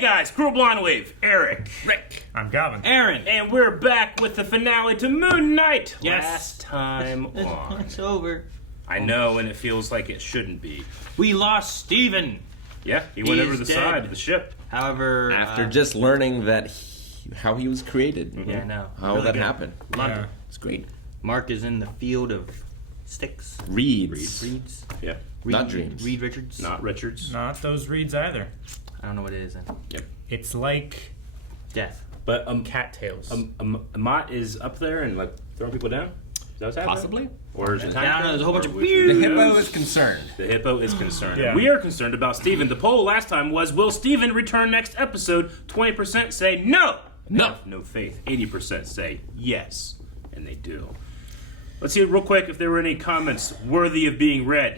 Hey guys, Cruel Blind Wave, Eric, Rick. I'm Gavin. Aaron. and we're back with the finale to Moon Knight. Yes. Last time on. It's over. I know, and it feels like it shouldn't be. We lost Steven. Yeah, he went over He's the dead. side of the ship. However, After just learning that how he was created. yeah, no, How really that good. happened. Loved Yeah. it. It's great. Mark is in the field of sticks. Reeds. Reeds. Yeah, Not dreams. Reed Richards. not Richards. Not those reeds either. I don't know what it is. Then. Yep. It's like Death. But cattails. Mott is up there and like throwing people down. Is that what's happening? Possibly. Or is it time? I don't know. There's a whole bunch of Or which- The weird. hippo is concerned. The hippo is concerned. Yeah. We are concerned about Steven. The poll last time was, will Steven return next episode? 20% say no. No. Have no faith. 80% say yes. And they do. Let's see real quick if there were any comments worthy of being read.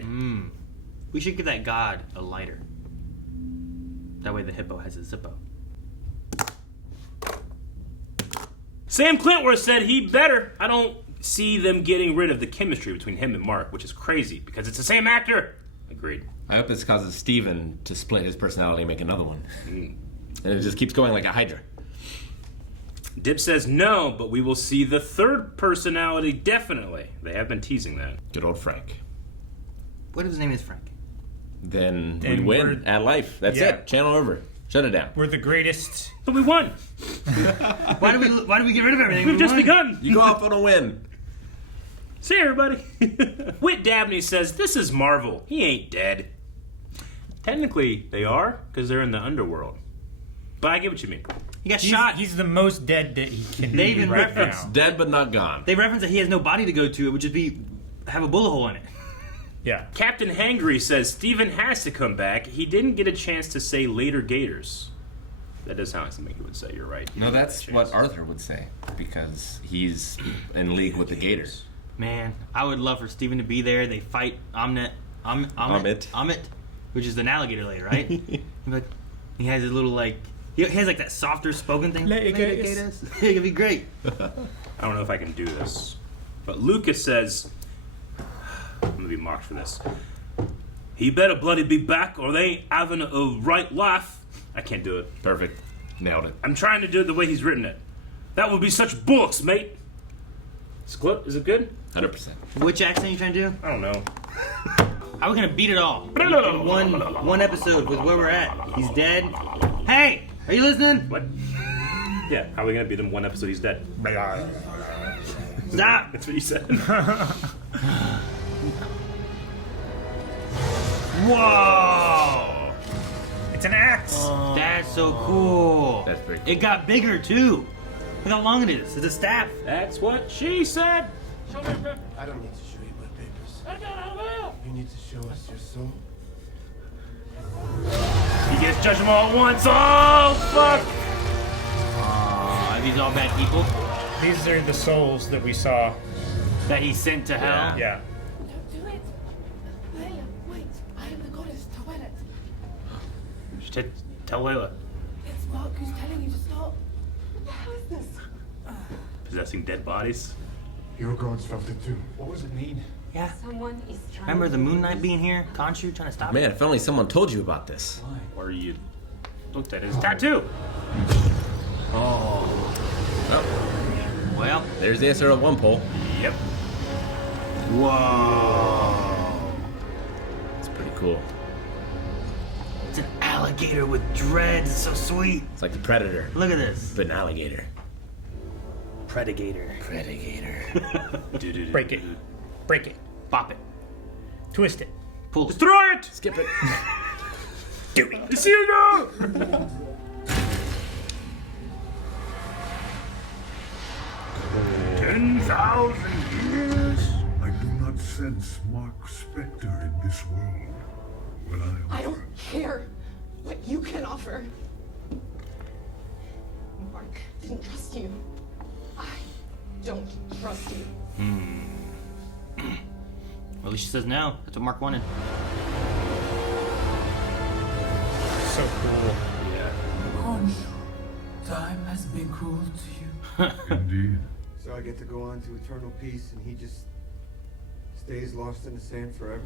We should give that god a lighter. That way the hippo has a Zippo. Sam Clintworth said he better. I don't see them getting rid of the chemistry between him and Mark, which is crazy because it's the same actor. Agreed. I hope this causes Steven to split his personality and make another one. And it just keeps going like a hydra. Dip says no, but we will see the third personality definitely. They have been teasing that. Good old Frank. What if his name is Frank? Then we And win we're- at life. That's Yeah. it. Channel over. Shut it down. we're the greatest. But we won. Why do we get rid of everything? We've We just won. begun. You go off on a win. See everybody. Whit Dabney says, this is Marvel. He ain't dead. Technically, they are, because they're in the underworld. But I get what you mean. He got He's, shot. he's the most dead that he can They be even right reference- now. Dead but not gone. They reference that he has no body to go to. It would just be have a bullet hole in it. Yeah. Captain Hangry says, Steven has to come back. He didn't get a chance to say later Gators. That does sound like something he would say. You're right. He No, didn't get that's a what chance. Arthur would say because he's in league with the Gators. Man, I would love for Steven to be there. They fight Amit, which is an alligator later, right? But he has his little like he has like that softer spoken thing. Litigators. It could be great. I don't know if I can do this. But Lucas says, I'm going to be mocked for this. He better bloody be back or they ain't having a right life. I can't do it. Perfect. Nailed it. I'm trying to do it the way he's written it. That would be such bullocks, mate. Is it good? 100%. Which accent are you trying to do? I don't know. How are we gonna beat it all? In one episode with where we're at. He's dead. Hey, are you listening? What? Yeah, how are we going to beat him one episode he's dead? Stop. That's what he said. Whoa. It's an axe. That's so cool. That's pretty cool. It got bigger too. Look how long it is. It's a staff. That's what she said. I don't need to show you my papers. You need to show us your soul. He gets judged them all at once. Oh, fuck. Are these all bad people These are the souls that we saw. that he sent to hell? Yeah. Don't do it. Leia, wait. I am the goddess Tawelet. You should tell Layla. It's Mark who's telling you to stop. What the hell is this? Possessing dead bodies. Your gods felt it too. What was it need? Yeah. Someone is trying. Remember the Moon Knight being here? Khonshu trying to stop Man, it? if only someone told you about this. Or you looked at his tattoo. Oh, Well, there's the answer to one poll. Yep. whoa. It's pretty cool. It's an alligator with dreads. It's so sweet. It's like the Predator, Look at this. but an alligator. Predator. Predator. Break it. Break it. Bop it. Twist it. Pull it. Destroy it! Skip it. Do it. You see you go! 10,000 years. I do not sense Mark Spector in this world. When I I don't care what you can offer. Mark didn't trust you. I don't trust you. Well, at least she says no. That's what Mark wanted. So cool. Time has been cruel to you. indeed. So I get to go on to eternal peace and he just stays lost in the sand forever?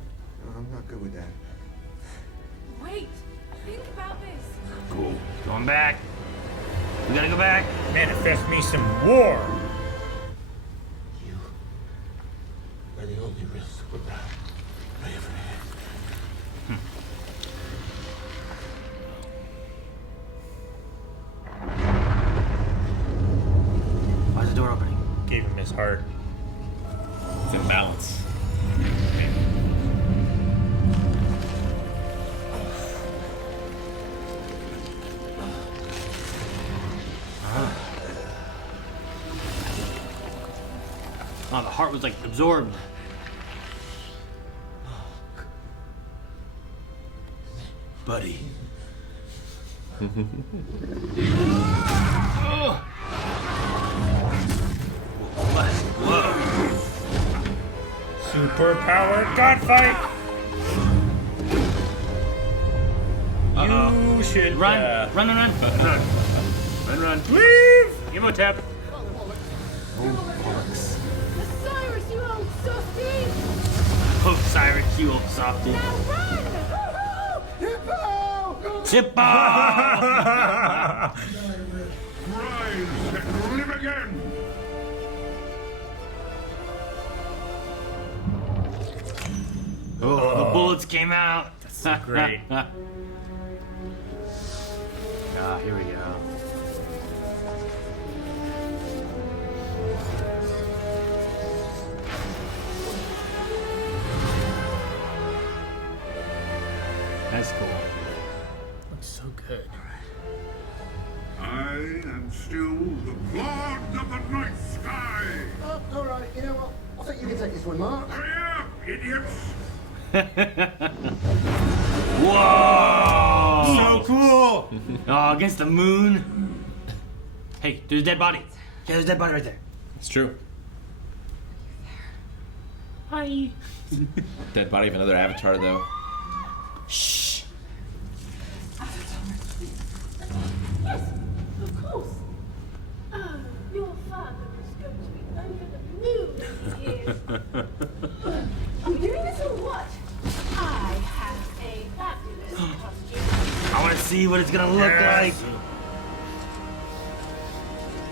No, I'm not good with that. Wait. Think about this. Cool. Going back. We gotta go back. Manifest me some war. You are the only real superpower I ever had. Why's the door opening? Gave him his heart. It's in balance. Oh, the heart was like absorbed. Buddy. Superpowered gunfight. You should Run, run, run, run. Run. leave. Give him a tap. The Cyrus, you old softy! Oh, Cyrus, you old softy. Now run! Hippo! Rise and live again! Oh, the bullets came out. That's so great. Here we go. That's cool. Looks so good. I am still the Lord of the Night Sky! Oh, all right. You know what? I think you can take this one, Mark. Hurry up, idiots! Whoa! So cool. Oh, against the moon. Hey, there's a dead body. Yeah, there's a dead body right there. It's true. Hi. Dead body of another avatar, though. Shh. Of course. Oh, your father was going to be over the moon this year. Are we doing this or what? I have a fabulous costume. I want to see what it's gonna look like.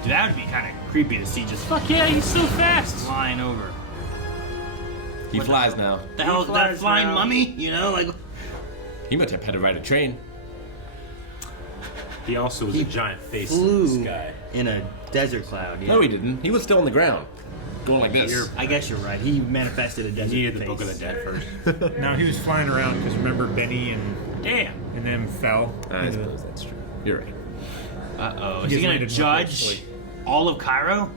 Dude, that would be kind of creepy to see just Fuck yeah, he's so fast. flying over. He flies now. The hell is that flies flying now. mummy? You know, like He must have had to ride a train. He also was a giant face in flew the sky. in a desert cloud. Yeah. No, he didn't. He was still on the ground, going like this. I guess you're right. He manifested a He desert needed the face. Book of the Dead first. Now he was flying around because remember Benny Damn. and them fell. I suppose that's true. You're right. Uh-oh. Is He he gonna landed more judge gracefully. all of Cairo?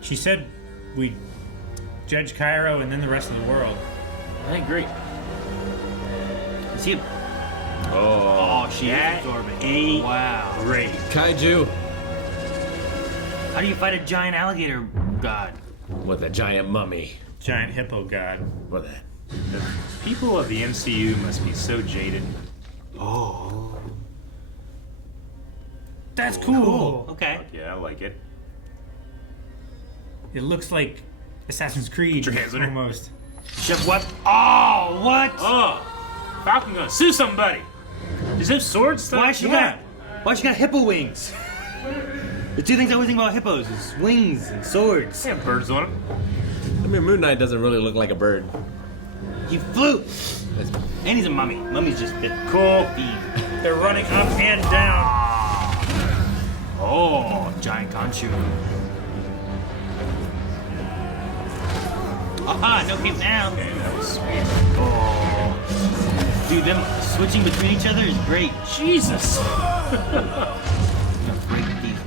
She said we judge Cairo and then the rest of the world. I think great. Is he? Oh, Oh, she is that absorbing. ain't Wow. great. Kaiju How do you fight a giant alligator god? with a giant mummy. Giant hippo god. What that? The people of the MCU must be so jaded. Oh. That's cool. Okay. Fuck yeah, I like it. It looks like Assassin's Creed Put your hands on her. almost. Chef, what? Oh, what? Oh, Falcon gonna sue somebody. Does he have swords? Stuff? Why she got hippo wings? The two things I always think about hippos is wings and swords. They have birds on him. I mean, Moon Knight doesn't really look like a bird. He flew. That's- And he's a mummy. Mummy's just bit Cool. fiend. They're running up and down. Oh, giant conchu. Aha, no get down. Okay, that was sweet. Oh. Dude, them switching between each other is great. Jesus. Break these.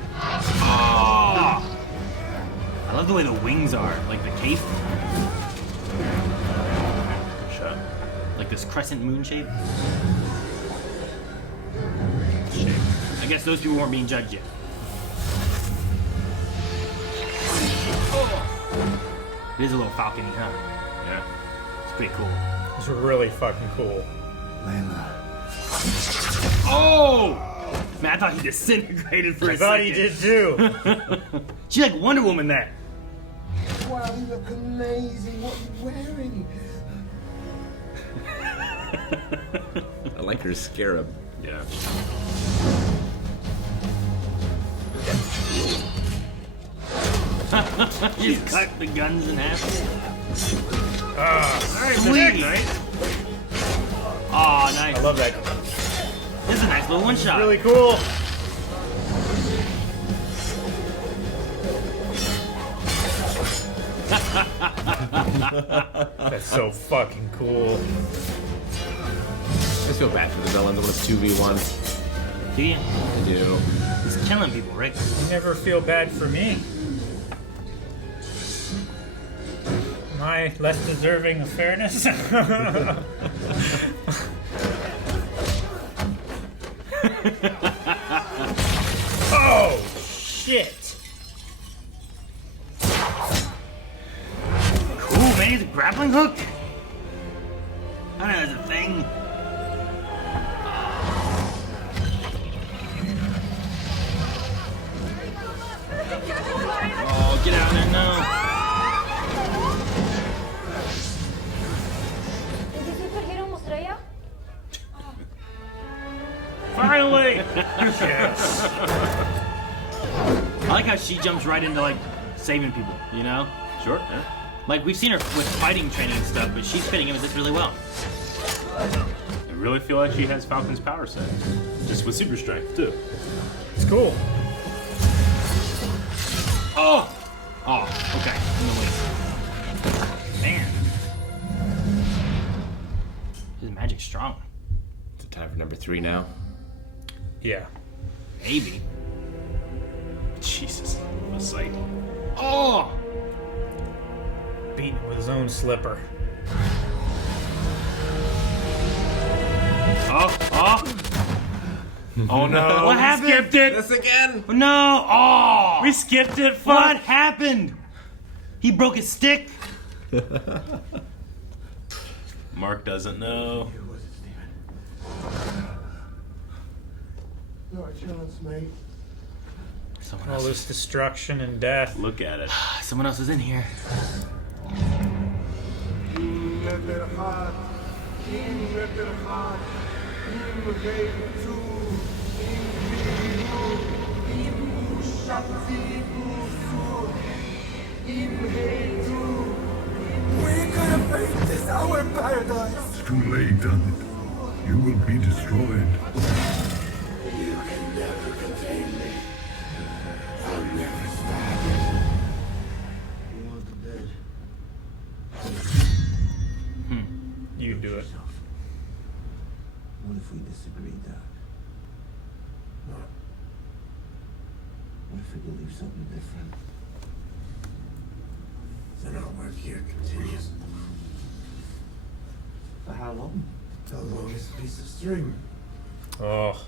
Oh. I love the way the wings are, like the cape, Shut. like this crescent moon shape. Shit. I guess those people weren't being judged yet. It is a little falcony, huh? Yeah. It's pretty cool. It's really fucking cool. Oh! Man, I thought he disintegrated for I a thought second. he did too. She's like Wonder Woman there. Wow, you look amazing. What are you wearing? I like her scarab. Yeah. Just cut the guns in half. Alright, Sweet. nice. Oh, nice. I love that. This is a nice little one shot. Really cool. That's so fucking cool. I just feel bad for the villains when it's 2v1. Do you? I do. He's killing people, right? You never feel bad for me. Am I less deserving of fairness? Oh, shit. Cool, man. He's a grappling hook. I know that's a thing. Oh, get out of there now. ¿Ese superhero mostraya? Finally! Yes. I like how she jumps right into, like, saving people, you know? Sure. Yeah. Like, we've seen her with fighting training and stuff, but she's fitting in with this really well. I really feel like she has Falcon's power set. Just with super strength, too. It's cool. Oh! Oh, okay. In the waist. Man. His magic's strong. Is it time for number 3 now? Yeah. Maybe. Jesus. What a sight. Oh! Beating with his own slipper. Oh! Oh! Oh no. What happened? Skipped it. This again! No! Oh! We skipped it. Fuck. What happened? He broke his stick. Mark doesn't know. Who was it, Steven? No chance, mate. Someone All else. this destruction and death. Look at it. Someone else is in here. We're gonna make this our paradise. It's too late, done it. You will be destroyed. You can never contain me. I'll never stop. You want the bed? You do it. What if we disagreed, Doc? What? What if we believe something different? Then our work here continues. For how long? The longest piece of string. Oh.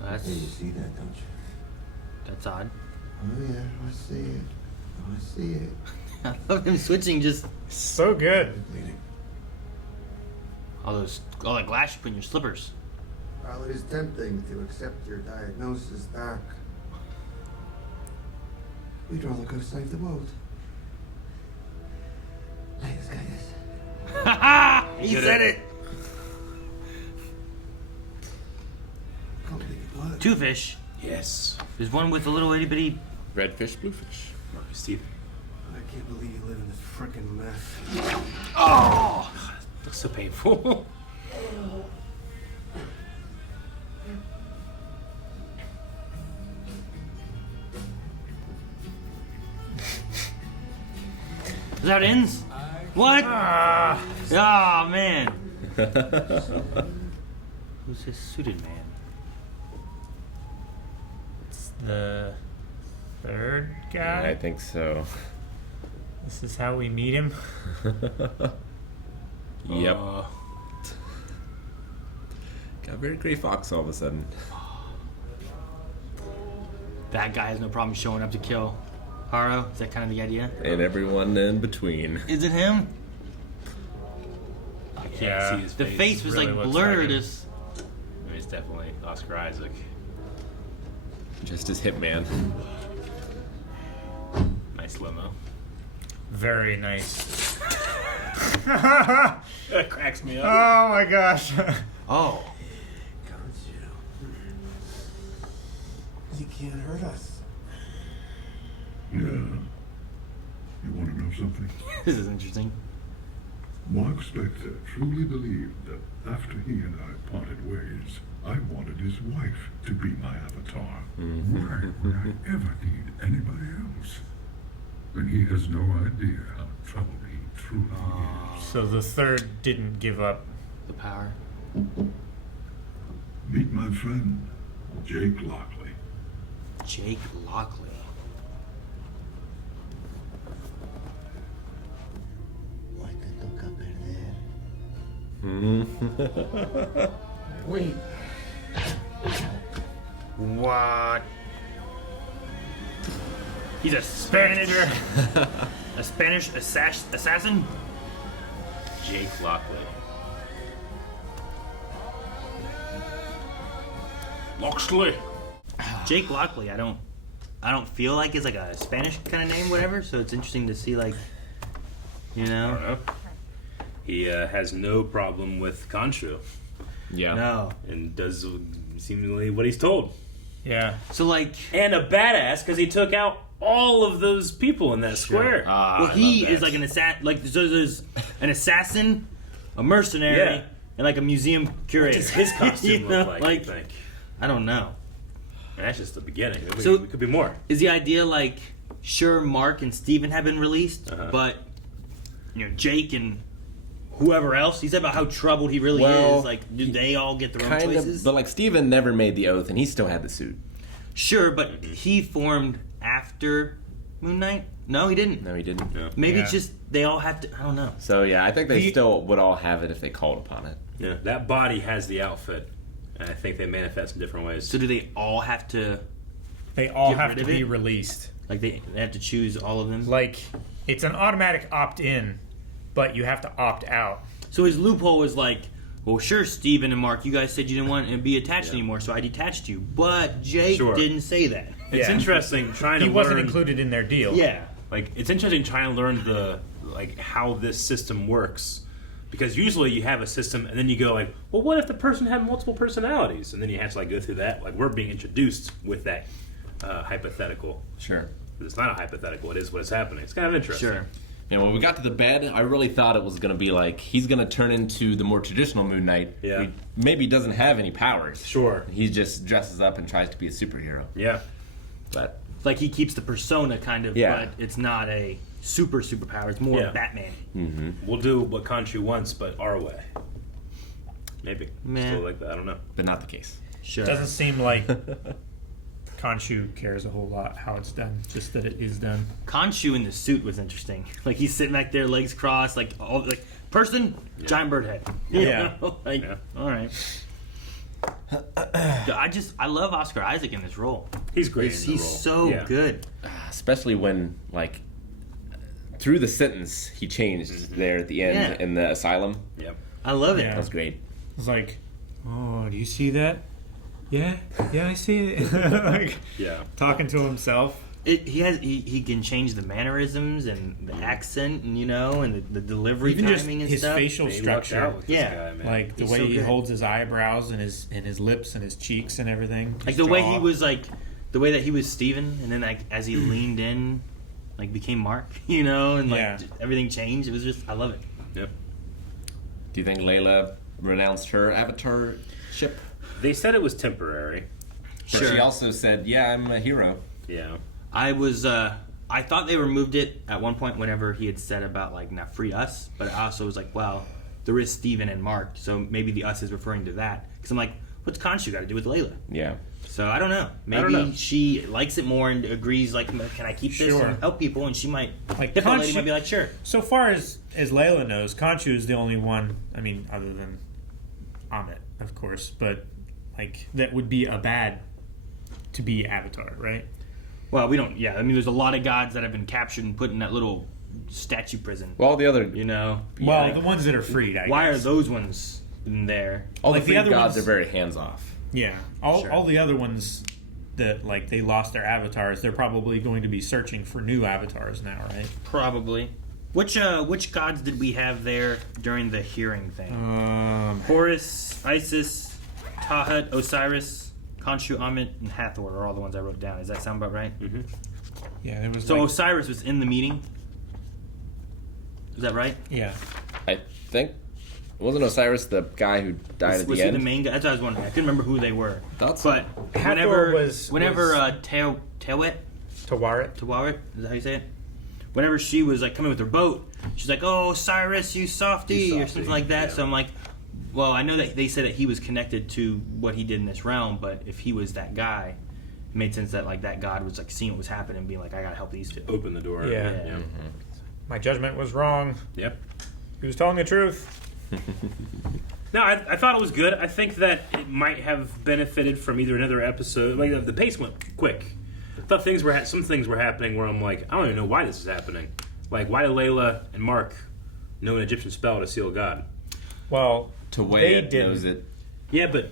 That's Hey, you see that, don't you? that's odd. Oh yeah, I see it. Oh, I see it. I love him switching just So good. Bleeding. all that glass you put in your slippers. While it is tempting to accept your diagnosis, Doc, we'd rather go save the world. Hey, let's go this. He said it. Can't believe it worked. Two fish. Yes. There's one with a little itty bitty. Red fish, blue fish. Marcus Steve. I can't believe you live in this frickin' mess. Oh! Looks so painful. Is that how it ends? What? Ah. Oh man. Who's this suited man? It's the third guy. I think so. This is how we meet him. Yep. Got very Gray Fox all of a sudden. That guy has no problem showing up to kill Harrow. Is that kind of the idea? And everyone in between. Is it him? I can't Yeah. see his The face. face was really like looks blurred. like him. As I mean, it's definitely Oscar Isaac. Just his hitman. Nice limo. Very nice. That cracks me up. Oh my gosh. Oh. Khonshu. He can't hurt us. Yeah. You want to know something? This is interesting. Mark Spector truly believed that after he and I parted ways, I wanted his wife to be my avatar. Why would I ever need anybody else? And he has no idea how troubled he truly is. So the third didn't give up. The power. Meet my friend, Jake Lockley. Jake Lockley. Why te toca perder? Wait. What? He's a Spanish assassin? Jake Lockley. Locksley. Jake Lockley, I don't feel like it's like a Spanish kind of name, whatever, so it's interesting to see, like, you I know? don't know. He has no problem with Khonshu Yeah. No. and does seemingly what he's told. Yeah. So, like, And a badass because he took out all of those people in that square. well, he is like an assassin, like, so there's an assassin, a mercenary, Yeah. and like a museum curator. What does his costume You know, look like, you think? I don't know. That's just the beginning. So- It could be more. Is the idea like, sure, Mark and Steven have been released, but, you know, Jake and whoever else, he said about how troubled he really Well, is. Like, do they all get their own Kind choices? of, but like Steven never made the oath, and he still had the suit. Sure, but he formed after Moon Knight? No, he didn't. No, he didn't. Yeah. Maybe Yeah. it's just they all have to. I don't know. So yeah, I think they He- still would all have it if they called upon it. Yeah, that body has the outfit, and I think they manifest in different ways. So do they all have to? They all Get have rid to of be it? released. Like they have to choose all of them. Like, it's an automatic opt-in, but you have to opt out. So his loophole was like, well, sure, Steven and Mark, you guys said you didn't want to be attached anymore, so I detached you. But Jake Sure. didn't say that. It's Yeah. interesting trying to He wasn't learn, included in their deal. Yeah. Like, it's interesting trying to learn how this system works. Because usually you have a system and then you go like, well, what if the person had multiple personalities? And then you have to like go through that. Like, we're being introduced with that hypothetical. Sure. It's not a hypothetical. It is what is happening. It's kind of interesting. Sure. And when we got to the bed, I really thought it was going to be like he's going to turn into the more traditional Moon Knight. Yeah. He maybe doesn't have any powers. Sure. He just dresses up and tries to be a superhero. Yeah. But Like he keeps the persona kind of, Yeah. but it's not a superpower. It's more Yeah. Batman. We'll do what Khonshu wants, but our way. Maybe. Meh. Still like that. I don't know. but not the case. Sure. Doesn't seem like Khonshu cares a whole lot how it's done, just that it is done. Khonshu in the suit was interesting. Like he's sitting back there, legs crossed, like all like person, giant bird head. You Yeah. know? Like, Yeah. all right. I love Oscar Isaac in this role. He's great. He's, in the he's role. so Yeah. good. Especially when, like, through the sentence he changed there at the end Yeah. in the asylum. Yep. I love it. Yeah. That was great. It's like, oh, do you see that? Yeah, I see it. Like, Yeah. talking to himself. He can change the mannerisms and the accent and and the delivery Even just timing and his stuff. facial They lucked structure. out with this Yeah. guy, man. Like the He's way so he good. holds his eyebrows and his lips and his cheeks and everything. Like His the way jaw. he was the way that he was Steven, and then like as he leaned in, like became Mark, and like Yeah. everything changed. It was just I love it. Yep. Do you think Layla renounced her avatarship? They said it was temporary. But Sure. she also said, yeah, I'm a hero. Yeah. I thought they removed it at one point whenever he had said about like not free us, but I also was like, well, there is Steven and Mark, so maybe the us is referring to that. Because I'm like, what's Khonshu got to do with Layla? Yeah. So I don't know. Maybe don't know. she likes it more and agrees. Like, can I keep this Sure. and help people? And she might. Like, Different lady Khonshu- might be like, sure. So far as Layla knows, Khonshu is the only one, I mean, other than Amit, of course, but like that would be a bad to be Avatar, right? Well, we don't. Yeah, I mean, there's a lot of gods that have been captured and put in that little statue prison. Well, all the other Well, like, the ones that are freed, I why guess. are those ones in there? all like the the Greek other gods ones- are very hands off. Yeah, all Sure. all the other ones that like they lost their avatars, they're probably going to be searching for new avatars now, right? Probably. Which gods did we have there during the hearing thing? Horus, Isis, Tahat, Osiris, Khonshu, Ammit, and Hathor are all the ones I wrote down. Does that sound about right? Mm-hmm. Yeah, there was. So Osiris was in the meeting. Is that right? Yeah. I think. Wasn't Osiris the guy who died at Was the he end? the main guy? That's what I was wondering. I couldn't remember who they were. Thought so. But Hathor whenever was- Tewet, Tawaret. is that how you say it? Whenever she was like coming with her boat, she's like, "Oh, Osiris, you softy," or something like that. yeah. So I'm like, well, I know that they said that he was connected to what he did in this realm, but if he was that guy, it made sense that like that god was like seeing what was happening and being like, I gotta help these two. Open the door. Yeah. Yeah. My judgment was wrong. Yep. He was telling the truth. No, I thought it was good. I think that it might have benefited from either another episode. Like the pace went quick. I thought some things were happening where I'm like, I don't even know why this is happening. Like, why do Layla and Mark know an Egyptian spell to seal God? Well, To they weigh it didn't. knows it. Yeah, but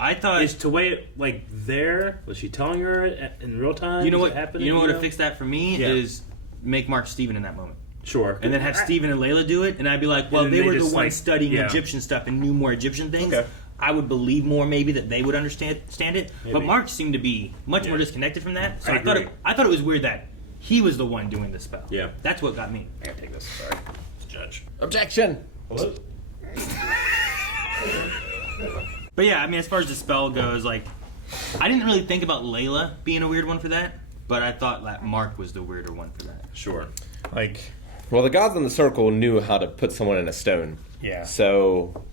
I thought is Taway like there? Was she telling her in real time? you know Is what it happening? you know what to fix that for me Yeah. is make Mark Steven in that moment. Sure. And then have Steven and Layla do it, and I'd be like, well, then they they were the just, ones like, studying yeah. Egyptian stuff and knew more Egyptian things. Okay. I would believe more maybe that they would understand it. But Maybe. Mark seemed to be much Yeah. more disconnected from that. So I I thought agree. I thought it was weird that he was the one doing the spell. Yeah. That's what got me. I gotta take this. Sorry. It's Judge. Objection. Hello? But yeah, I mean, as far as the spell goes, like, I didn't really think about Layla being a weird one for that, but I thought that Mark was the weirder one for that. Sure. Like, Well, the gods in the circle knew how to put someone in a stone. yeah. So,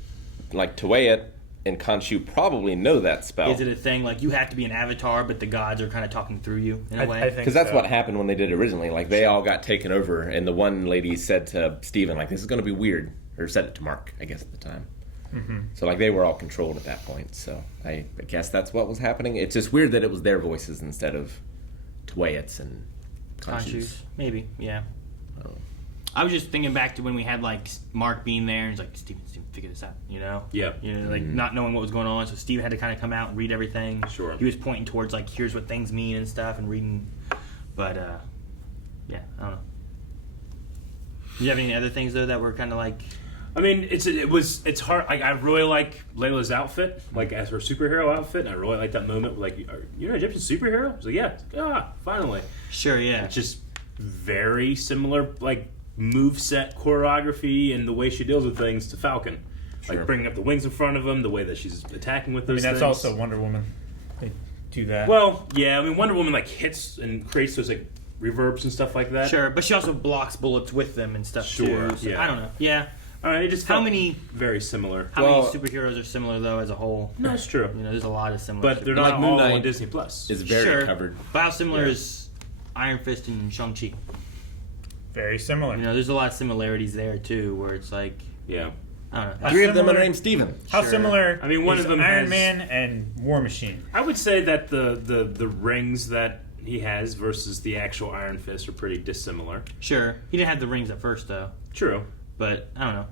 like Tawayet and Khonshu probably know that spell. Is it a thing like you have to be an avatar, but the gods are kind of talking through you in a way? I think Because that's so. what happened when they did it originally. Like, they all got taken over, and the one lady said to Steven, like, this is going to be weird. Or said it to Mark, I guess, at the time. Mm-hmm. So, like, they were all controlled at that point. So, I guess that's what was happening. It's just weird that it was their voices instead of Tawayet's and Khonshu's. Conscious, maybe, yeah. Oh. I was just thinking back to when we had like Mark being there, and he's like, Steven, figure this out, you know? Yeah. You know, like not knowing what was going on, so Steve had to kind of come out and read everything. Sure. He was pointing towards like, here's what things mean and stuff, and reading. But yeah, I don't know. Do you have any other things though that were kind of like? I mean, it's hard. Like, I really like Layla's outfit, like as her superhero outfit. And I really like that moment. Like, you're an Egyptian superhero? I was like, yeah, finally. Sure, yeah. It's just very similar, like move set choreography and the way she deals with things to Falcon. Sure. Like bringing up the wings in front of him, the way that she's attacking with I those mean, that's things. also Wonder Woman. They do that. Well, yeah. I mean, Wonder Woman like hits and creates those like reverbs and stuff like that. Sure, but she also blocks bullets with them and stuff Sure, too. So yeah. I don't know. Yeah. All right. It just How felt many- very similar. How Well- many superheroes are similar though as a whole? No, it's true. You know, there's a lot of similar. But they're superheroes. not Like Moon all Knight on Disney Plus. It's very Sure. covered. But how similar Yeah. is Iron Fist and Shang-Chi? Very similar. You know, there's a lot of similarities there too, where it's like, Yeah. I don't know. Three of them are similar- named Steven. How Sure. similar? I mean, one is of them Iron has- Man and War Machine. I would say that the rings that he has versus the actual Iron Fist are pretty dissimilar. Sure, he didn't have the rings at first though, True. but I don't know.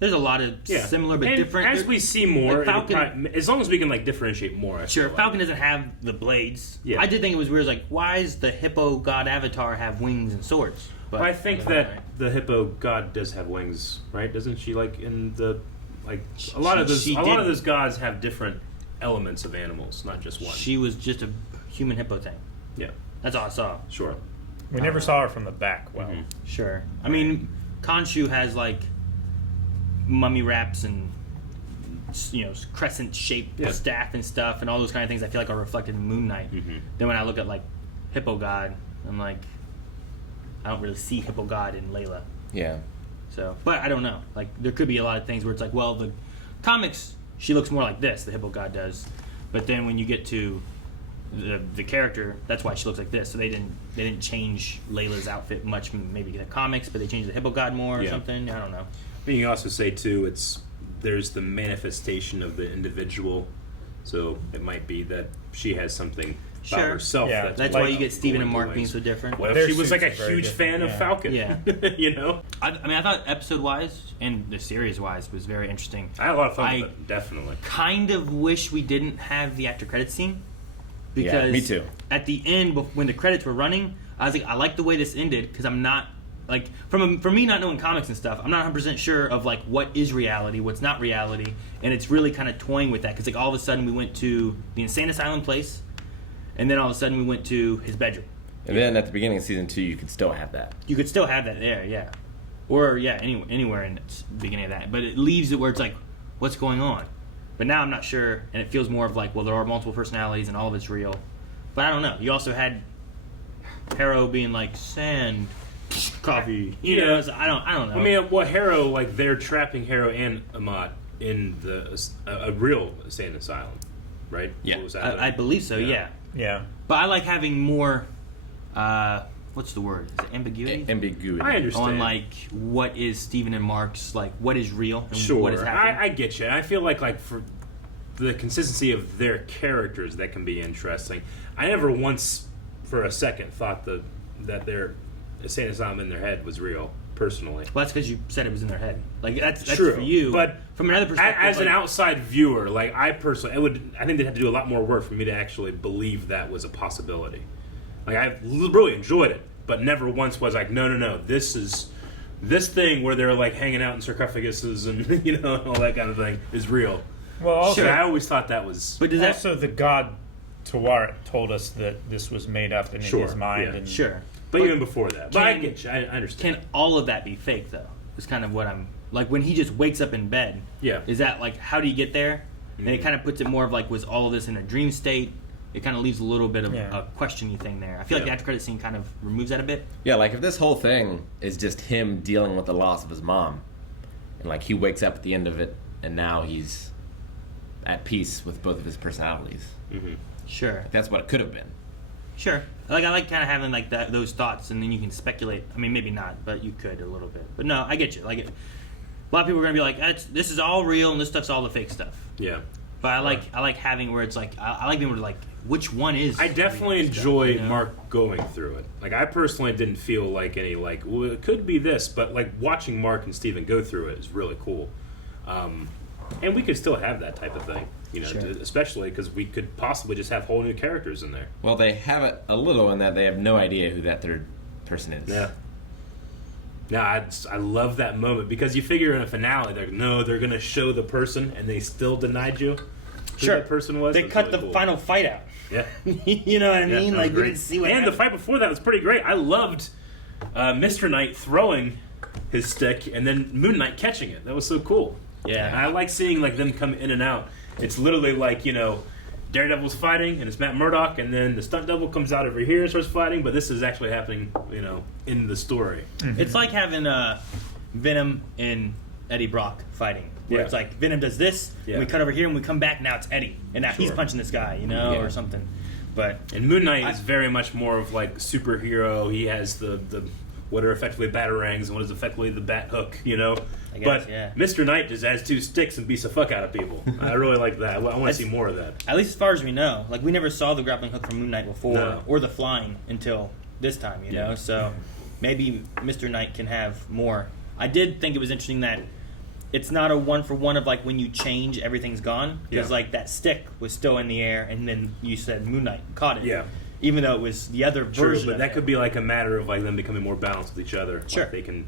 There's a lot of Yeah. similar but And different. As we see more, like it'll Falcon- probably- as long as we can like differentiate more. I Sure, feel like. Falcon doesn't have the blades. Yeah. I did think it was weird. Like, why does the hippo god avatar have wings and swords? But I think that the hippo god does have wings, right? Doesn't she? Like in the like a lot of those she a lot of did. those gods have different elements of animals, not just one. she was just a human hippo thing. Yeah, That's all I saw. sure. We never saw her from the back. Well, Mhm. Sure. I mean, Khonshu has like mummy wraps and crescent shaped Yeah. staff and stuff and all those kind of things. I feel like are reflected in Moon Knight. Mhm. Then when I look at like Hippo God, I'm like, I don't really see Hippo God in Layla. Yeah. So, but I don't know. Like, there could be a lot of things where it's like, well, the comics, she looks more like this, the Hippo God does. But then when you get to the character, that's why she looks like this. So they didn't change Layla's outfit much, maybe in the comics, but they changed the Hippo God more or Yeah. something. I don't know. I mean, you can also say too, there's the manifestation of the individual, so it might be that she has something about Sure. herself. Yeah, That's like why you get Steven and going Mark to being ways. so different. What if Their she was like a suits are very huge different, fan of yeah. Falcon? Yeah. You know, I mean, I thought episode-wise and the series-wise was very interesting. I had a lot of fun I- with it, definitely. Kind of wish we didn't have the after credits scene. Because Yeah, me too. At the end, when the credits were running, I was like, I like the way this ended because I'm not like from me not knowing comics and stuff, I'm not 100% sure of like what is reality, what's not reality, and it's really kind of toying with that because like all of a sudden we went to the insane asylum place, and then all of a sudden we went to his bedroom. And then at the beginning of season 2, you could still have that. You could still have that there, yeah, or anywhere in the beginning of that, but it leaves it where it's like, what's going on? But now I'm not sure, and it feels more of like, well, there are multiple personalities and all of it's real. But I don't know. You also had Harrow being like sand, coffee. You know, so I don't know. I mean, well, Harrow, like they're trapping Harrow and Amat in a real insane asylum, right? Yeah. What was that? I believe so. Yeah. Yeah. But I like having more. What's the word? Is it ambiguity? Ambiguity. I understand. On like what is Steven and Mark's like what is real and Sure, what is happening. I get you. I feel like for the consistency of their characters, that can be interesting. I never once, for a second, thought that their insane asylum in their head was real. Personally, Well, that's because you said it was in their head. Like that's true for you. But from another perspective, as an like, outside viewer, like I personally, I think they'd have to do a lot more work for me to actually believe that was a possibility. Like I really enjoyed it, but never once was like, no, this is this thing where they're like hanging out in sarcophaguses and you know all that kind of thing is real. Well, also, I always thought that was. But does that also the god Tawaret told us that this was made up in Sure, his mind. yeah. And sure? But even before that, but I Can- get you. I understand. Can all of that be fake though? Is kind of what I'm like when he just wakes up in bed. Yeah. Is that like how do you get there? And it kind of puts it more of like was all of this in a dream state? It kind of leaves a little bit of a questiony thing there. I feel like the after credit scene kind of removes that a bit. Yeah, like if this whole thing is just him dealing with the loss of his mom, and like he wakes up at the end of it, and now he's at peace with both of his personalities. Mm-hmm. Sure. That's what it could have been. Sure. Like I like kind of having like those thoughts, and then you can speculate. I mean, maybe not, but you could a little bit. But no, I get you. Like a lot of people are gonna be like, "This is all real, and this stuff's all the fake stuff." Yeah. But I like having where it's like I like being able to like which one is. I definitely real enjoy stuff, you know? Mark going through it. Like I personally didn't feel like any like well it could be this, but like watching Mark and Steven go through it is really cool. And we could still have that type of thing, you know, Sure. especially because we could possibly just have whole new characters in there. Well, they have it a little in that they have no idea who that third person is. Yeah. No, I love that moment because you figure in a finale, they're going to show the person, and they still denied you who Sure. that person was. They That's cut really the cool. final fight out. Yeah. You know what I Yeah, mean? that was Like we great. didn't see what and the happened. fight before that was pretty great. I loved Mr. Knight throwing his stick and then Moon Knight catching it. That was so cool. Yeah. And I like seeing like them come in and out. It's literally like, you know, Daredevil's fighting and it's Matt Murdock, and then the stunt double comes out over here and starts fighting, but this is actually happening, you know, in the story. It's like having Venom and Eddie Brock fighting. Where Yeah. it's like Venom does this, Yeah. and we cut over here, and we come back, now it's Eddie. And now he's Sure. punching this guy, you know, Yeah. or something. But And Moon Knight is very much more of like superhero. He has the what are effectively batarangs and what is effectively the bat hook, you know. I guess, But yeah. Mr. Knight just has two sticks and beats the fuck out of people. I really like that. I want to That's- see more of that. at least as far as we know, like we never saw the grappling hook from Moon Knight before, No. or the flying until this time, you know. Yeah. So maybe Mr. Knight can have more. I did think it was interesting that it's not a one for one of like when you change, everything's gone, because Yeah. like that stick was still in the air, and then you said Moon Knight caught it. Yeah. Even though it was the other True, version. but of that him. could be like a matter of like them becoming more balanced with each other. Sure. Like they can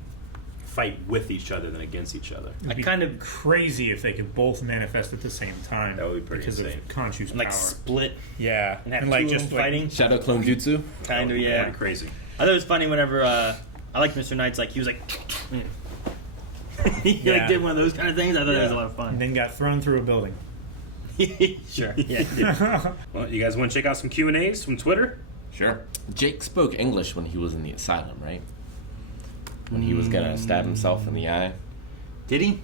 fight with each other than against each other. I kind of crazy if they could both manifest at the same time. That would be pretty because insane. of Khonshu's like power. split Yeah, and have like two of just them like, fighting. Shadow clone jutsu. Kind of, yeah. Pretty crazy. I thought it was funny whenever I liked Mr. Knight's like he was like he Yeah. like did one of those kind of things. I thought that was a lot of and fun. then got thrown through a building. Sure. Yeah. he did. Well, you guys want to check out some Q&As from Twitter? Sure. Jake spoke English when he was in the asylum, right? When he was gonna stab himself in the eye. Did he?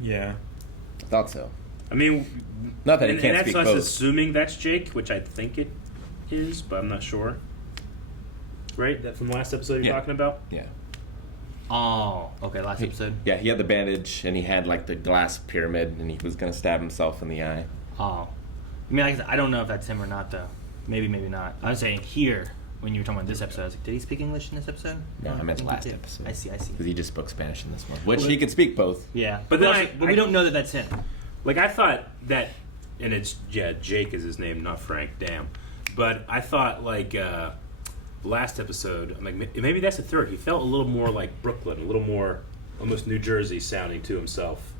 Yeah. I thought so. I mean, Not that he and can't that's speak us both. assuming that's Jake, which I think it is, but I'm not sure. Right? That from the last episode you're Yeah. talking about? Yeah. Oh, okay. Last episode. Yeah, he had the bandage and he had like the glass pyramid and he was gonna stab himself in the eye. Oh, I mean, like I said, I don't know if that's him or not, though. Maybe, maybe not. I was saying here when you were talking about this episode. I was like, did he speak English in this episode? No, I meant think he last did. episode. I see. Because he just spoke Spanish in this one. Which he could speak both. Yeah, But but, then but we don't know that that's him. Like, I thought that, and it's, yeah, Jake is his name, not Frank, damn. But I thought, like, last episode, I'm like, maybe that's the third. He felt a little more like Brooklyn, a little more almost New Jersey sounding to himself.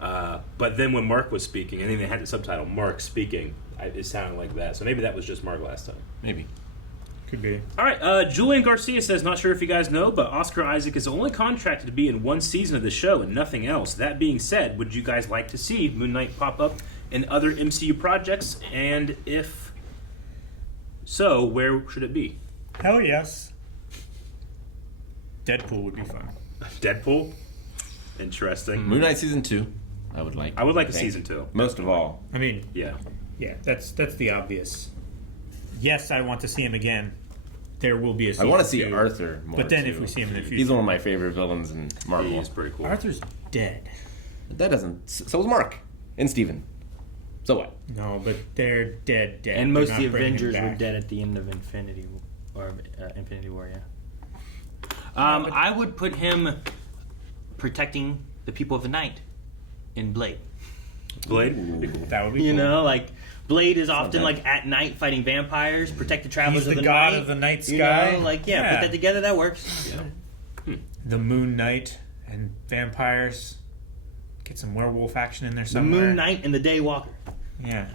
But then when Mark was speaking, and then they had the subtitle Mark speaking, it sounded like that. So maybe that was just Mark last time. Maybe. Could be. All right, Julian Garcia says, not sure if you guys know, but Oscar Isaac is only contracted to be in one season of the show and nothing else. That being said, would you guys like to see Moon Knight pop up in other MCU projects? And if so, where should it be? Hell yes. Deadpool would be fun. Deadpool? Interesting. Moon Knight season 2. I would like. I would like a think. season 2. Most of all. I mean, Yeah. that's the obvious. Yes, I want to see him again. There will be a I season want to see 2. Arthur more. But then too. if we see him in the future. He's one of my favorite villains in Marvel. He's pretty cool. Arthur's dead. That doesn't. So was Mark and Steven. So what? No, but they're dead. And They're most of not the bringing him Avengers were back. dead at the end of Infinity War, yeah. I would put him protecting the people of the night in Blade. Blade? That would be You cool. know, like Blade is often bad. like at night fighting vampires, protect the travelers He's of the the god night. of the night You sky. know, like yeah, put that together, that works. The Moon Knight and vampires. Get some werewolf action in there The somewhere. Moon Knight and the Daywalker. Yeah.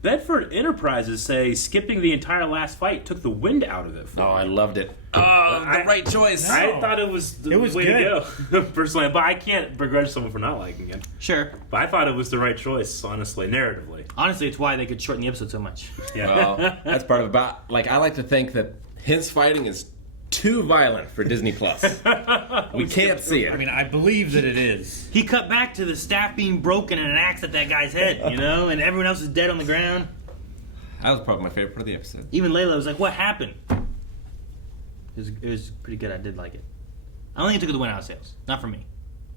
Bedford Enterprises say skipping the entire last fight took the wind out of it for Oh, me. I loved it. Oh, I- the right choice. I thought it was the It was way good. to go, personally. But I can't begrudge someone for not liking it. Sure. But I thought it was the right choice, honestly, narratively. Honestly, it's why they could shorten the episode so much. Yeah. Well, that's part of about. Like, I like to think that his fighting is too violent for Disney Plus. We can't see it. I mean, I believe that it is. He cut back to the staff being broken and an axe at that guy's head, you know, and everyone else is dead on the ground. That was probably my favorite part of the episode. Even Layla was like, "What happened?" It was pretty good. I did like it. I don't think it took the wind out of sails. Not for me.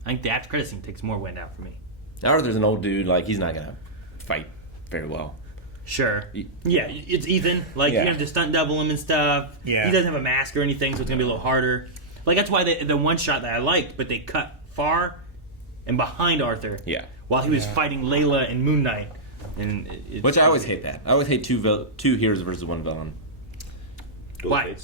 I think the after credit scene takes more wind out for me. Now Arthur's an old dude. Like, he's not gonna fight very well. Sure. Yeah, it's Ethan. Like, Yeah. you have to stunt double him and stuff. Yeah. He doesn't have a mask or anything, so it's going to be a little harder. Like, that's why the one shot that I liked, but they cut far and behind Arthur. Yeah. While he was fighting Layla and Moon Knight. And Which I always hate that. I always hate two heroes versus one villain. Why?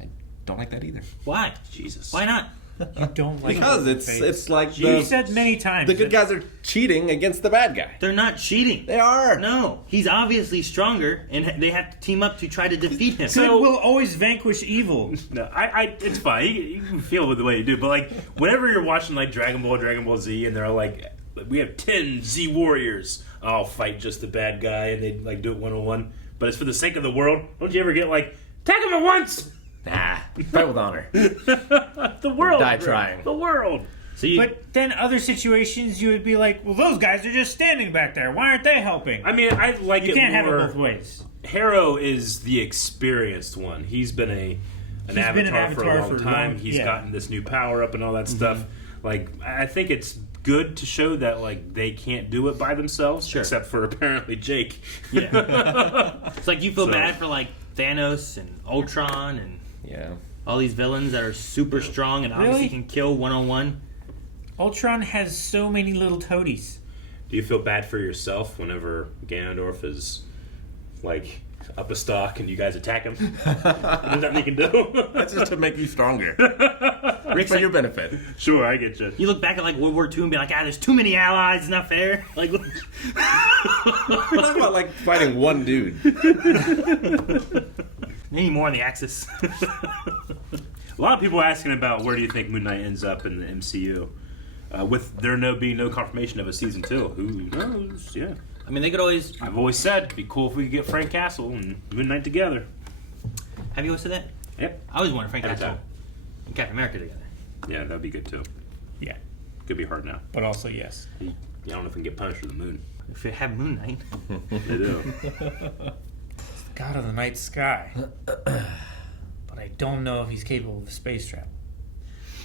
I don't like that either. Why? Jesus. Why not? You don't like Because it. it's like You said many times. the good guys are cheating against the bad guy. They're not cheating. They are. No. He's obviously stronger, and they have to team up to try to defeat him. Good will always vanquish evil. No, it's fine. You can feel it the way you do, but like whenever you're watching like Dragon Ball Z, and they're all like, we have 10 Z warriors. I'll fight just the bad guy, and they like do it 1-on-1. But it's for the sake of the world. Don't you ever get like, attack him at once? Nah, fight with honor. The world. Die trying. The world. So you, But then other situations you would be like, well, those guys are just standing back there. Why aren't they helping? I mean, I like You it can't have more. it both ways. Harrow is the experienced one. He's been an avatar, been an avatar for a long for time. long- He's yeah. gotten this new power up and all that stuff. Like, I think it's good to show that like they can't do it by themselves, Sure. except for apparently Jake. it's like you feel So- bad for like Thanos and Ultron and Yeah. all these villains that are super strong and obviously Really? can kill one-on-one. Ultron has so many little toadies. Do you feel bad for yourself whenever Ganondorf is like up a stock and you guys attack him? There's nothing you can do. That's just to make you stronger. Rick's For like, your benefit. Sure, I get you. you look back at like World War II and be like, there's too many allies, it's not fair. Like, We're talking about like fighting one dude. any more on the Axis. A lot of people are asking about where do you think Moon Knight ends up in the MCU, with there being no confirmation of a season 2. Who knows? Yeah, I mean, they could always. I've always said it'd be cool if we could get Frank Castle and Moon Knight together. Have you always said that? Yep. I always wanted Frank Every Castle time. and Captain America together. Yeah, that'd be good too. Yeah, Could be hard now. but also yes. I don't know if we can get punished for the moon. If you have Moon Knight. They do. God of the night sky. But I don't know if he's capable of space travel.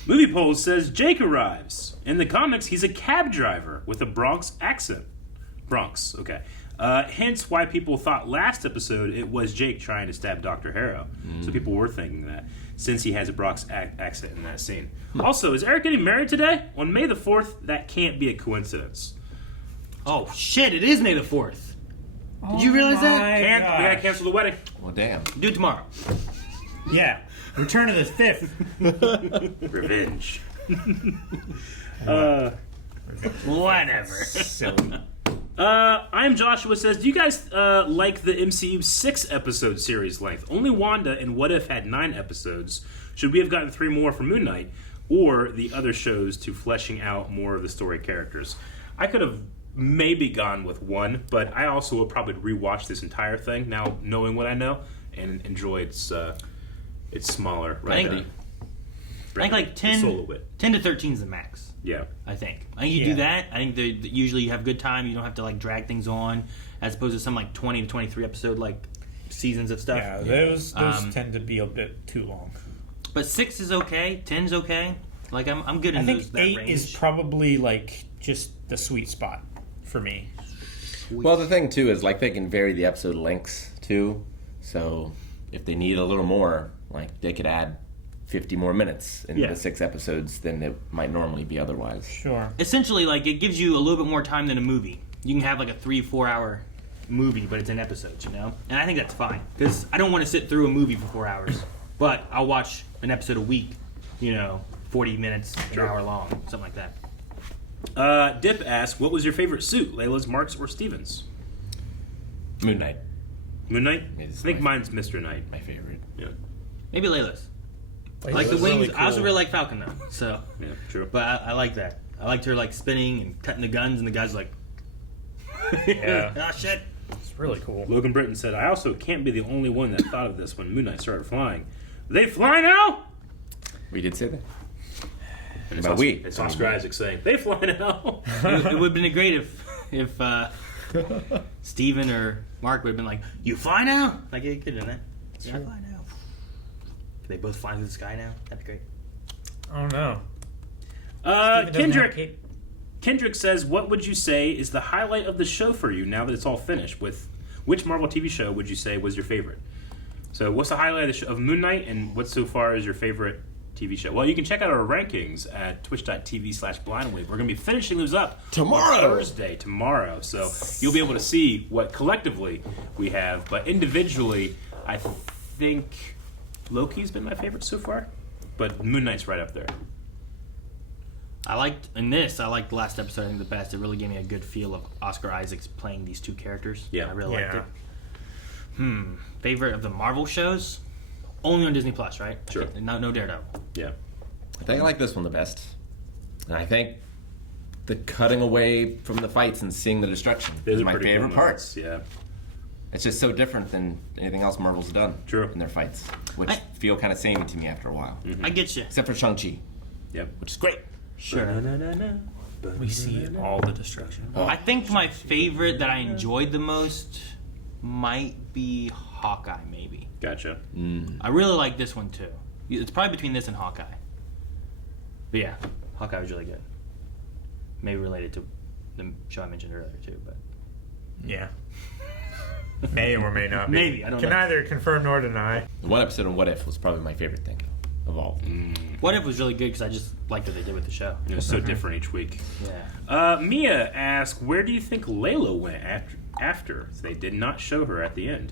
Movie Polls says Jake arrives. In the comics, he's a cab driver with a Bronx accent. Bronx, okay. Hence why people thought last episode it was Jake trying to stab Dr. Harrow. So people were thinking that, since he has a Bronx accent in that scene. Also, is Eric getting married today? On May the 4th, that can't be a coincidence. Oh, shit, it is May the 4th. Did you realize that? my We gotta gosh. cancel the wedding. Well, damn. Do it tomorrow. Yeah. Return of the 5th. Revenge. Whatever. Silly. I'm Joshua says, do you guys like the MCU's 6-episode series length? Only Wanda and What If had 9 episodes. Should we have gotten 3 more for Moon Knight or the other shows to fleshing out more of the story characters? I could have maybe gone with 1, but I also will probably rewatch this entire thing now, knowing what I know, and enjoy its smaller. I think like 10 solo wit. 10 to 13 is the max. Yeah. I think you do that. I think usually you have good time. You don't have to like drag things on, as opposed to some like 20 to 23 episode like seasons of stuff. Yeah, those tend to be a bit too long. But 6 is okay. 10's okay. Like I'm good in I think that 8 range. is probably like just the sweet spot for me. Well, the thing too is like they can vary the episode lengths too. So if they need a little more, like they could add 50 more minutes in the 6 episodes than it might normally be otherwise. Sure. Essentially, like it gives you a little bit more time than a movie. You can have like a 3-4 hour movie, but it's in episodes, you know. And I think that's fine because I don't want to sit through a movie for 4 hours, but I'll watch an episode a week. 40 minutes, an hour long, something like that. Dip asks, what was your favorite suit? Layla's, Mark's, or Steven's? Moon Knight, Moon Knight? I It's think my- mine's Mr. Knight. my favorite. Yeah. Maybe Layla's. I like the Layla's wings. really I also cool. really like Falcon though. So, Yeah, true. but I like that. I liked her like spinning and cutting the guns, and the guys like, Yeah. ah shit. It's really cool. Logan Britton said, I also can't be the only one that thought of this when Moon Knight started flying. They fly now? We did say that. And But we. It's Oscar Isaac saying, they fly now. It would have been great if Steven or Mark would have been like, "You fly now?" Like you could have done that. Yeah, I fly now. Could they both fly through the sky now? That'd be great. I don't know. Steven doesn't have a cape. Kendrick says, what would you say is the highlight of the show for you now that it's all finished? With which Marvel TV show would you say was your favorite? So what's the highlight of, the show, of Moon Knight, and what so far is your favorite TV show? Well, you can check out our rankings at twitch.tv/blindwave. We're going to be finishing those up Tomorrow. on Thursday, tomorrow. So you'll be able to see what collectively we have. But individually, I think Loki's been my favorite so far. But Moon Knight's right up there. I liked the last episode I think the best. It really gave me a good feel of Oscar Isaacs playing these two characters. Yeah. I really liked Yeah. it. Favorite of the Marvel shows? Only on Disney Plus, right? Sure. No Daredevil. Yeah. I think I like this one the best. And I think the cutting away from the fights and seeing the destruction Those is are my pretty favorite cool part. moments, yeah. It's just so different than anything else Marvel's done True. in their fights, which I- feel kind of samey to me after a while. I get you. Except for Shang-Chi, Yep. which is great. Sure. We see all the destruction. Oh, I think my favorite that I enjoyed the most might be Hawkeye, maybe. Gotcha. I really like this one too. It's probably between this and Hawkeye. But yeah, Hawkeye was really good. Maybe related to the show I mentioned earlier too, but Yeah. May or may not be. Maybe, I don't Can know. neither confirm nor deny. The one episode of What If was probably my favorite thing of all. What If was really good because I just liked what they did with the show. It was so different each week. Yeah. Mia asked, where do you think Layla went after they did not show her at the end?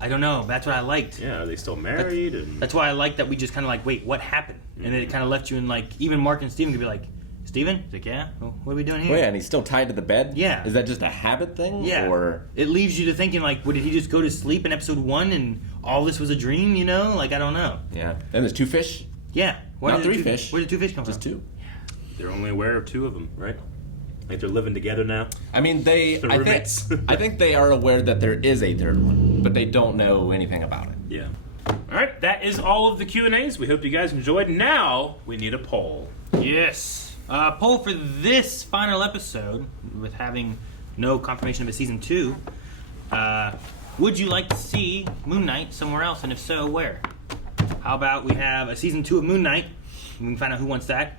I don't know. That's what I liked. Yeah, are they still married? That's why I like that we just kind of like, wait, what happened? And then it kind of left you in like, even Mark and Steven could be like, Steven? He's like, yeah? Well, what are we doing here? Oh yeah, and he's still tied to the bed? Yeah. Is that just a habit thing? Yeah. Or It leaves you to thinking like, did he just go to sleep in episode 1 and all this was a dream, you know? Like, I don't know. yeah. Then there's 2 fish. Yeah. Not did 3 two- fish. Where did 2 fish come Just from? 2. They're only aware of 2 of them, right? Like they're living together now. I mean, They're roommates. I think they are aware that there is a third one, but they don't know anything about it. Yeah. All right, that is all of the Q&As. We hope you guys enjoyed. Now we need a poll. Yes. Poll for this final episode, with having no confirmation of a season 2. Would you like to see Moon Knight somewhere else, and if so, where? How about we have a season 2 of Moon Knight? We can find out who wants that.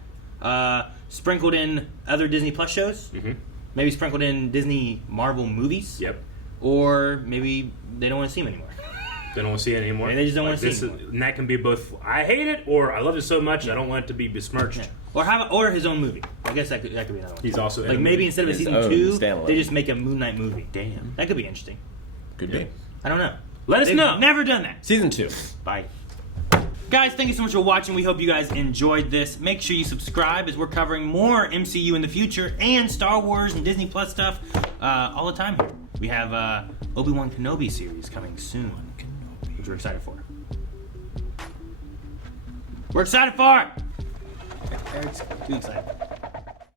Sprinkled in other Disney Plus shows. Mm-hmm. Maybe sprinkled in Disney Marvel movies. Yep. Or maybe they don't want to see him anymore. They don't want to see it anymore. Maybe they just don't want to this see it is- And that can be both, I hate it, or I love it so much I don't want it to be besmirched. Yeah. Or his own movie. I guess that could be another one. He's also in like a maybe movie. instead of a His season own 2, standalone. they just make a Moon Knight movie. Damn. That could be interesting. Could be. I don't know. Let us They've know. Never done that. Season 2. Bye. Guys, thank you so much for watching. We hope you guys enjoyed this. Make sure you subscribe as we're covering more MCU in the future and Star Wars and Disney Plus stuff all the time here. We have Obi-Wan Kenobi series coming soon, which we're excited for. We're excited for it! Eric's too excited.